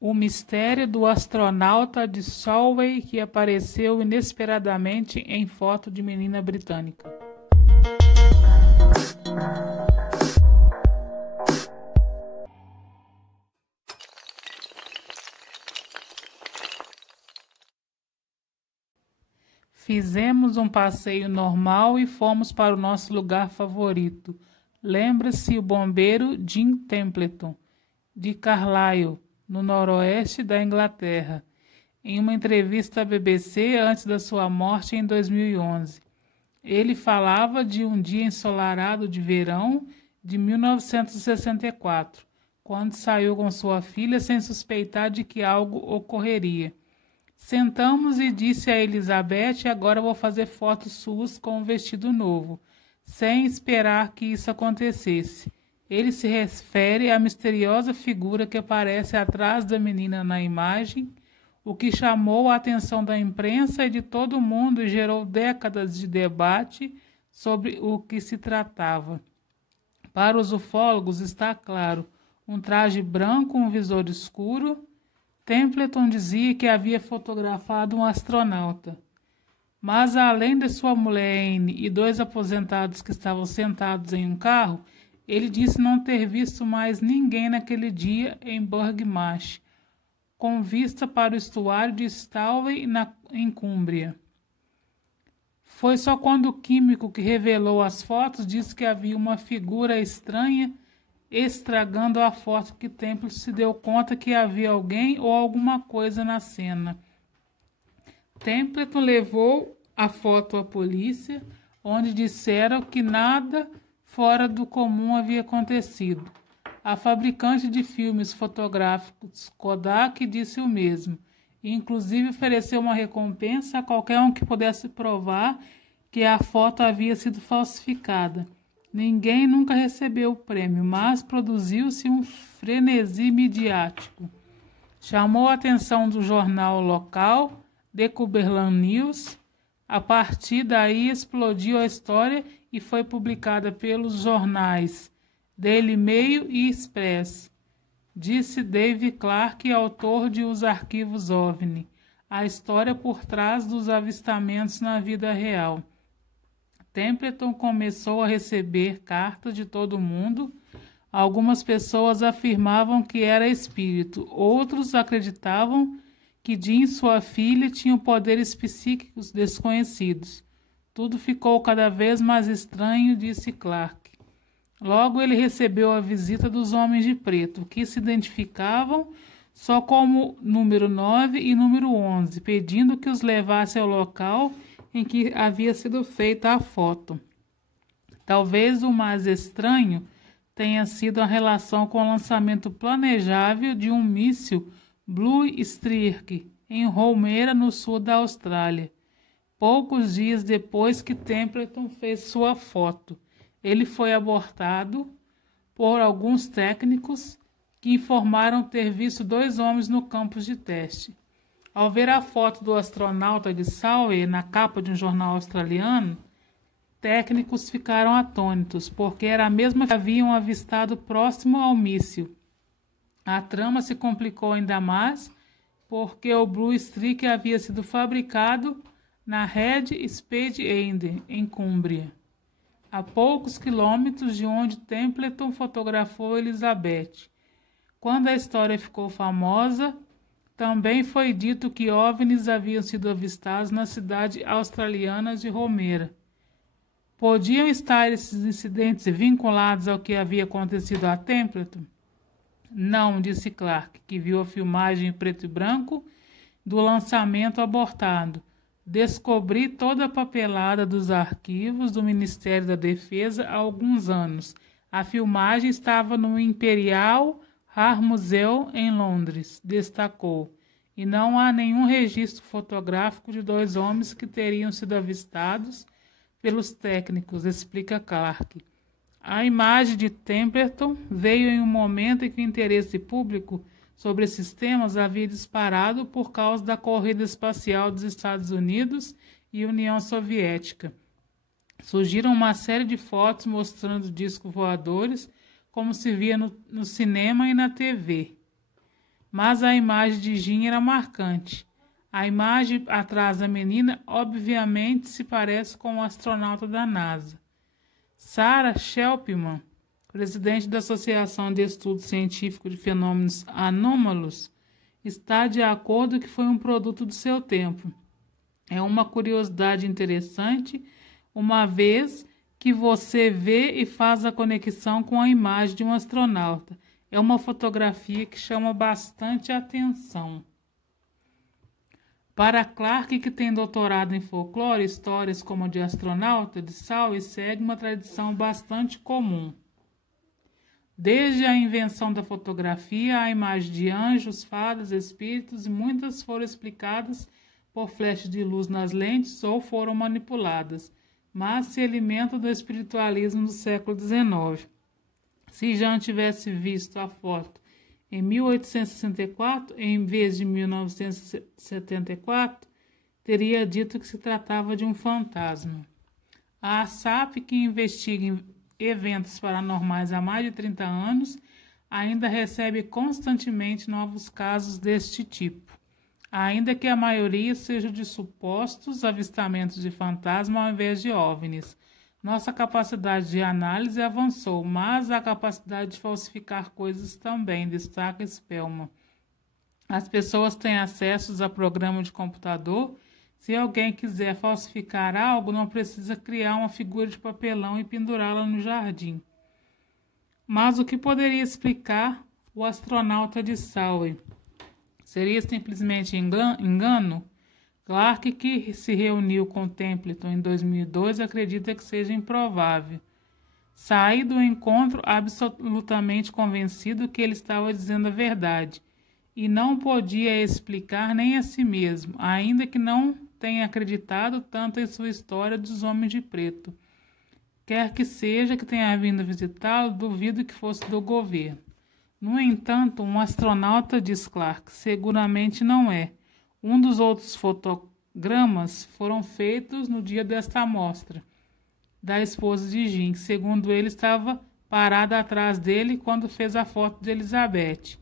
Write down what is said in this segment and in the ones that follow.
O mistério do astronauta de Solway que apareceu inesperadamente em foto de menina britânica. Fizemos um passeio normal e fomos para o nosso lugar favorito. Lembra-se o bombeiro Jim Templeton, de Carlisle, no noroeste da Inglaterra, em uma entrevista à BBC antes da sua morte em 2011. Ele falava de um dia ensolarado de verão de 1964, quando saiu com sua filha sem suspeitar de que algo ocorreria. Sentamos e disse a Elizabeth: agora vou fazer fotos suas com um vestido novo, sem esperar que isso acontecesse. Ele se refere à misteriosa figura que aparece atrás da menina na imagem, o que chamou a atenção da imprensa e de todo mundo e gerou décadas de debate sobre o que se tratava. Para os ufólogos está claro, um traje branco, um visor escuro. Templeton dizia que havia fotografado um astronauta. Mas, além de sua mulher Anne e 2 aposentados que estavam sentados em um carro, ele disse não ter visto mais ninguém naquele dia em Burgh-Marsh, com vista para o estuário de Stowey, em Cúmbria. Foi só quando o químico que revelou as fotos disse que havia uma figura estranha estragando a foto que Templeton se deu conta que havia alguém ou alguma coisa na cena. Templeton levou a foto à polícia, onde disseram que nada fora do comum havia acontecido. A fabricante de filmes fotográficos Kodak disse o mesmo, e inclusive ofereceu uma recompensa a qualquer um que pudesse provar que a foto havia sido falsificada. Ninguém nunca recebeu o prêmio, mas produziu-se um frenesi midiático. Chamou a atenção do jornal local, The Cumberland News. A partir daí explodiu a história e foi publicada pelos jornais Daily Mail e Express. Disse Dave Clark, autor de Os Arquivos OVNI, a história por trás dos avistamentos na vida real. Templeton começou a receber cartas de todo mundo. Algumas pessoas afirmavam que era espírito, outros acreditavam que Jean e sua filha tinham poderes psíquicos desconhecidos. Tudo ficou cada vez mais estranho, disse Clark. Logo ele recebeu a visita dos homens de preto, que se identificavam só como número 9 e número 11, pedindo que os levasse ao local em que havia sido feita a foto. Talvez o mais estranho tenha sido a relação com o lançamento planejável de um míssil Blue Streak em Woomera, no sul da Austrália. Poucos dias depois que Templeton fez sua foto, ele foi abortado por alguns técnicos que informaram ter visto 2 homens no campo de teste. Ao ver a foto do astronauta de Solway na capa de um jornal australiano, técnicos ficaram atônitos, porque era a mesma que haviam avistado próximo ao míssil. A trama se complicou ainda mais, porque o Blue Streak havia sido fabricado na Red Spade End, em Cúmbria, a poucos quilômetros de onde Templeton fotografou Elizabeth. Quando a história ficou famosa, também foi dito que OVNIs haviam sido avistados na cidade australiana de Woomera. Podiam estar esses incidentes vinculados ao que havia acontecido a Templeton? Não, disse Clark, que viu a filmagem em preto e branco do lançamento abortado. Descobri toda a papelada dos arquivos do Ministério da Defesa há alguns anos. A filmagem estava no Imperial War Museum em Londres, destacou, e não há nenhum registro fotográfico de 2 homens que teriam sido avistados pelos técnicos, explica Clark. A imagem de Templeton veio em um momento em que o interesse público sobre esses temas havia disparado por causa da corrida espacial dos Estados Unidos e União Soviética. Surgiram uma série de fotos mostrando discos voadores, como se via no cinema e na TV. mas a imagem de Jean era marcante. A imagem atrás da menina obviamente se parece com o astronauta da NASA. Sarah Chelpman, presidente da Associação de Estudos Científicos de Fenômenos Anômalos, está de acordo que foi um produto do seu tempo. É uma curiosidade interessante, uma vez que você vê e faz a conexão com a imagem de um astronauta. É uma fotografia que chama bastante atenção. Para Clarke, que tem doutorado em folclore, histórias como a de astronauta de Sauer segue uma tradição bastante comum. Desde a invenção da fotografia, a imagem de anjos, fadas, espíritos e muitas foram explicadas por flechas de luz nas lentes ou foram manipuladas, mas se alimentam do espiritualismo do século XIX. Se Jean tivesse visto a foto em 1864, em vez de 1974, teria dito que se tratava de um fantasma. A ASAP, que investiga em eventos paranormais há mais de 30 anos, ainda recebe constantemente novos casos deste tipo, ainda que a maioria seja de supostos avistamentos de fantasma ao invés de OVNIs. Nossa capacidade de análise avançou, mas a capacidade de falsificar coisas também, destaca Spellman. As pessoas têm acesso a programas de computador. Se alguém quiser falsificar algo, não precisa criar uma figura de papelão e pendurá-la no jardim. Mas o que poderia explicar o astronauta de Sauer? Seria simplesmente engano? Clarke, que se reuniu com Templeton em 2002, acredita que seja improvável. Saí do encontro absolutamente convencido que ele estava dizendo a verdade e não podia explicar nem a si mesmo, ainda que não tenha acreditado tanto em sua história dos homens de preto. Quer que seja que tenha vindo visitá-lo, duvido que fosse do governo. No entanto, um astronauta, diz Clarke, seguramente não é. Um dos outros fotogramas foram feitos no dia desta amostra, da esposa de Jean, que, segundo ele, estava parada atrás dele quando fez a foto de Elizabeth.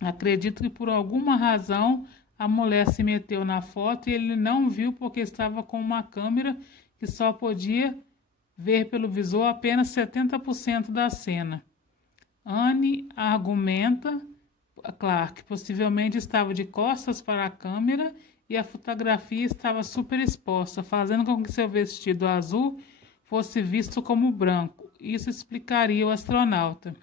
Acredito que por alguma razão a mulher se meteu na foto e ele não viu porque estava com uma câmera que só podia ver pelo visor apenas 70% da cena. Anne argumenta, Clarke possivelmente estava de costas para a câmera e a fotografia estava super exposta, fazendo com que seu vestido azul fosse visto como branco. Isso explicaria o astronauta.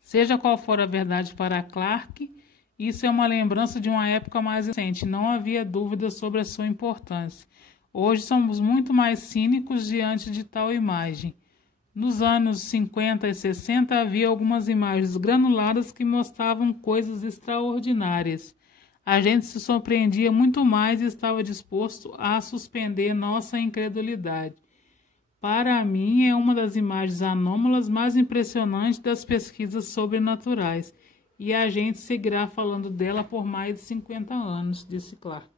Seja qual for a verdade para Clarke, isso é uma lembrança de uma época mais recente. Não havia dúvida sobre a sua importância. Hoje somos muito mais cínicos diante de tal imagem. Nos anos 50 e 60 havia algumas imagens granuladas que mostravam coisas extraordinárias. A gente se surpreendia muito mais e estava disposto a suspender nossa incredulidade. Para mim, é uma das imagens anômalas mais impressionantes das pesquisas sobrenaturais, e a gente seguirá falando dela por mais de 50 anos, disse Clarke.